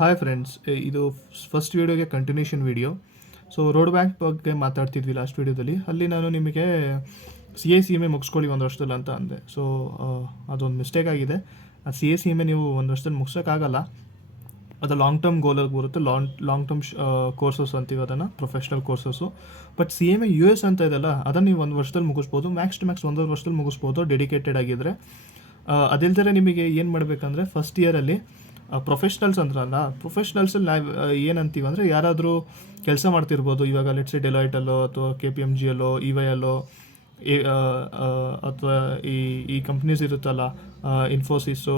Hi friends, ಇದು first ವೀಡಿಯೋಗೆ continuation video. So road bank ಬಗ್ಗೆ ಮಾತಾಡ್ತಿದ್ವಿ ಲಾಸ್ಟ್ ವೀಡಿಯೋದಲ್ಲಿ. ಅಲ್ಲಿ ನಾನು ನಿಮಗೆ CA ಮುಗಿಸ್ಕೊಳ್ಳಿ ಒಂದು ವರ್ಷದಲ್ಲಿ ಅಂತ ಅಂದೆ. ಸೊ ಅದೊಂದು ಮಿಸ್ಟೇಕ್ ಆಗಿದೆ. ಆ CA ನೀವು ಒಂದು ವರ್ಷದಲ್ಲಿ ಮುಗ್ಸೋಕ್ಕಾಗಲ್ಲ. ಅದು ಲಾಂಗ್ ಟರ್ಮ್ ಗೋಲಾಗಿ ಬರುತ್ತೆ. ಲಾಂಗ್ ಟರ್ಮ್ ಕೋರ್ಸಸ್ ಅಂತೀವಿ ಅದನ್ನು, professional courses. But CMA US ಅಂತ ಇದೆಲ್ಲ, ಅದನ್ನು ನೀವು ಒಂದು ವರ್ಷದಲ್ಲಿ ಮುಗಿಸ್ಬೋದು. ಮ್ಯಾಕ್ಸ್ ಟು ಮ್ಯಾಕ್ಸ್ 1.5 ವರ್ಷದಲ್ಲಿ ಮುಗಿಸ್ಬೋದು ಡೆಡಿಕೇಟೆಡ್ ಆಗಿದ್ದರೆ. ಅದಿಲ್ದರೆ ನಿಮಗೆ ಏನು ಮಾಡಬೇಕಂದ್ರೆ ಫಸ್ಟ್ ಇಯರಲ್ಲಿ ಪ್ರೊಫೆಷ್ನಲ್ಸ್ ಅಂದ್ರಲ್ಲ, ಪ್ರೊಫೆಷ್ನಲ್ಸಲ್ಲಿ ನಾವು ಏನಂತೀವಿ ಅಂದರೆ, ಯಾರಾದರೂ ಕೆಲಸ ಮಾಡ್ತಿರ್ಬೋದು. ಇವಾಗ ಲೆಟ್ಸ್ ಡೆಲಾಯ್ಟಲ್ಲೋ ಅಥವಾ KPMGಯಲ್ಲೋ EYಯಲ್ಲೋ ಅಥವಾ ಈ ಕಂಪ್ನೀಸ್ ಇರುತ್ತಲ್ಲ, ಇನ್ಫೋಸಿಸು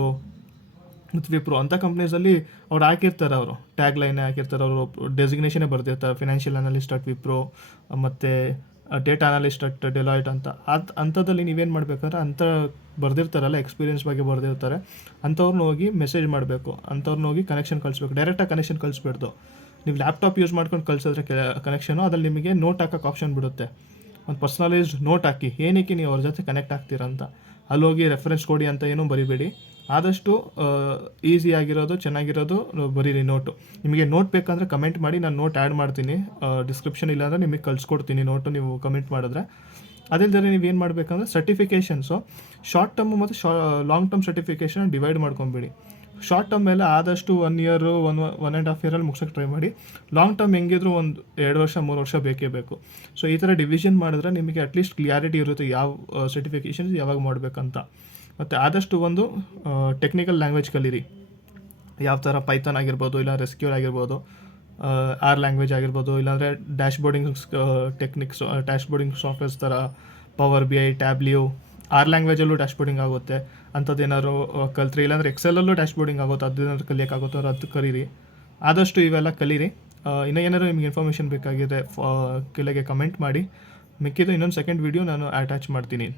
ಮತ್ತು ವಿಪ್ರೋ ಅಂಥ ಕಂಪ್ನೀಸಲ್ಲಿ ಅವ್ರು ಹಾಕಿರ್ತಾರೆ, ಅವರು ಟ್ಯಾಗ್ ಲೈನೇ ಹಾಕಿರ್ತಾರೆ, ಅವರು ಡೆಸಿಗ್ನೇಷನೇ ಬರ್ದಿರ್ತಾರೆ, ಫಿನಾನ್ಷಿಯಲ್ ಅನಾಲಿಸ್ಟ್ ಅಟ್ ವಿಪ್ರೋ ಮತ್ತು ಡೇಟಾ ಅನಾಲಿಸ್ಟ್ ಅಟ್ ಡೆಲಾಯ್ಟ್ ಅಂತ. ಅಂಥದ್ದಲ್ಲಿ ನೀವೇನು ಮಾಡಬೇಕಂದ್ರೆ, ಅಂಥ ಬರ್ದಿರ್ತಾರಲ್ಲ, ಎಕ್ಸ್ಪೀರಿಯನ್ಸ್ ಬಗ್ಗೆ ಬರ್ದಿರ್ತಾರೆ, ಅಂಥವ್ರನ್ನ ಹೋಗಿ ಮೆಸೇಜ್ ಮಾಡಬೇಕು, ಅಂಥವ್ರನ್ನ ಹೋಗಿ ಕನೆಕ್ಷನ್ ಕಳಿಸ್ಬೇಕು. ಡೈರೆಕ್ಟಾಗಿ ಕನೆಕ್ಷನ್ ಕಳಿಸ್ಬಿಡ್ದು. ನೀವು ಲ್ಯಾಪ್ಟಾಪ್ ಯೂಸ್ ಮಾಡ್ಕೊಂಡು ಕಳಿಸಿದ್ರೆ ಕನೆಕ್ಷನು, ಅದ್ರಲ್ಲಿ ನಿಮಗೆ ನೋಟ್ ಹಾಕೋಕ್ಕೆ ಆಪ್ಷನ್ ಬಿಡುತ್ತೆ. ಒಂದು ಪರ್ಸ್ನಲೈಸ್ಡ್ ನೋಟ್ ಹಾಕಿ, ಏನಕ್ಕೆ ನೀವು ಅವ್ರ ಜೊತೆ ಕನೆಕ್ಟ್ ಆಗ್ತೀರಂತ. ಅಲ್ಲಿ ಹೋಗಿ ರೆಫರೆನ್ಸ್ ಕೊಡಿ ಅಂತ ಏನೂ ಬರಿಬೇಡಿ. ಆದಷ್ಟು ಈಸಿ ಆಗಿರೋದು, ಚೆನ್ನಾಗಿರೋದು ಬರೀರಿ ನೋಟು. ನಿಮಗೆ ನೋಟ್ ಬೇಕಂದರೆ ಕಮೆಂಟ್ ಮಾಡಿ, ನಾನು ನೋಟ್ ಆ್ಯಡ್ ಮಾಡ್ತೀನಿ ಡಿಸ್ಕ್ರಿಪ್ಷನ್, ಇಲ್ಲಾಂದರೆ ನಿಮಗೆ ಕಳಿಸ್ಕೊಡ್ತೀನಿ ನೋಟು, ನೀವು ಕಮೆಂಟ್ ಮಾಡಿದ್ರೆ. ಅದಿಲ್ಲದೆ ನೀವು ಏನು ಮಾಡಬೇಕಂದ್ರೆ, ಸರ್ಟಿಫಿಕೇಷನ್ಸು ಶಾರ್ಟ್ ಟರ್ಮ್ ಮತ್ತು ಲಾಂಗ್ ಟರ್ಮ್ ಸರ್ಟಿಫಿಕೇಷನ್ ಡಿವೈಡ್ ಮಾಡ್ಕೊಂಬಿಡಿ. ಶಾರ್ಟ್ ಟರ್ಮ್ ಮೇಲೆ ಆದಷ್ಟು 1 ಇಯರು 1.5 ಇಯರಲ್ಲಿ ಮುಗ್ಸೋಕ್ಕೆ ಟ್ರೈ ಮಾಡಿ. ಲಾಂಗ್ ಟರ್ಮ್ ಹೆಂಗಿದ್ರು ಒಂದು 2 ವರ್ಷ 3 ವರ್ಷ ಬೇಕೇ ಬೇಕು. ಸೊ ಈ ಥರ ಡಿವಿಷನ್ ಮಾಡಿದ್ರೆ ನಿಮಗೆ ಅಟ್ಲೀಸ್ಟ್ ಕ್ಲಿಯಾರಿಟಿ ಇರುತ್ತೆ ಯಾವ ಸರ್ಟಿಫಿಕೇಷನ್ಸ್ ಯಾವಾಗ ಮಾಡಬೇಕಂತ. ಮತ್ತು ಆದಷ್ಟು ಒಂದು ಟೆಕ್ನಿಕಲ್ ಲ್ಯಾಂಗ್ವೇಜ್ ಕಲೀರಿ. ಯಾವ ಥರ ಪೈಥಾನ್ ಆಗಿರ್ಬೋದು, ಇಲ್ಲ SQL ಆಗಿರ್ಬೋದು, R ಲ್ಯಾಂಗ್ವೇಜ್ ಆಗಿರ್ಬೋದು, ಇಲ್ಲಾಂದರೆ ಡ್ಯಾಶ್ಬೋರ್ಡಿಂಗ್ ಟೆಕ್ನಿಕ್ಸ್, ಡ್ಯಾಶ್ಬೋರ್ಡಿಂಗ್ ಸಾಫ್ಟ್ವೇರ್ಸ್ ಥರ ಪವರ್ BI, ಟ್ಯಾಬ್ಲಿಯೋ, R ಲ್ಯಾಂಗ್ವೇಜಲ್ಲೂ ಡ್ಯಾಶ್ಬೋರ್ಡಿಂಗ್ ಆಗುತ್ತೆ. ಅಂಥದ್ದೇನಾದ್ರು ಕಲ್ತ್ರಿ, ಇಲ್ಲಾಂದರೆ ಎಕ್ಸೆಲಲ್ಲೂ ಡ್ಯಾಶ್ಬೋರ್ಡಿಂಗ್ ಆಗುತ್ತೆ, ಅದೇನಾದ್ರು ಕಲಿಯೋಕ್ಕಾಗುತ್ತೋ ಅದು ಕಲೀರಿ. ಆದಷ್ಟು ಇವೆಲ್ಲ ಕಲೀರಿ. ಇನ್ನೂ ಏನಾದರೂ ನಿಮ್ಗೆ ಇನ್ಫಾರ್ಮೇಷನ್ ಬೇಕಾಗಿದೆ ಕೆಳಗೆ ಕಮೆಂಟ್ ಮಾಡಿ. ಮಿಕ್ಕಿದ್ದು ಇನ್ನೊಂದು ಸೆಕೆಂಡ್ ವೀಡಿಯೋ ನಾನು ಅಟ್ಯಾಚ್ ಮಾಡ್ತೀನಿ.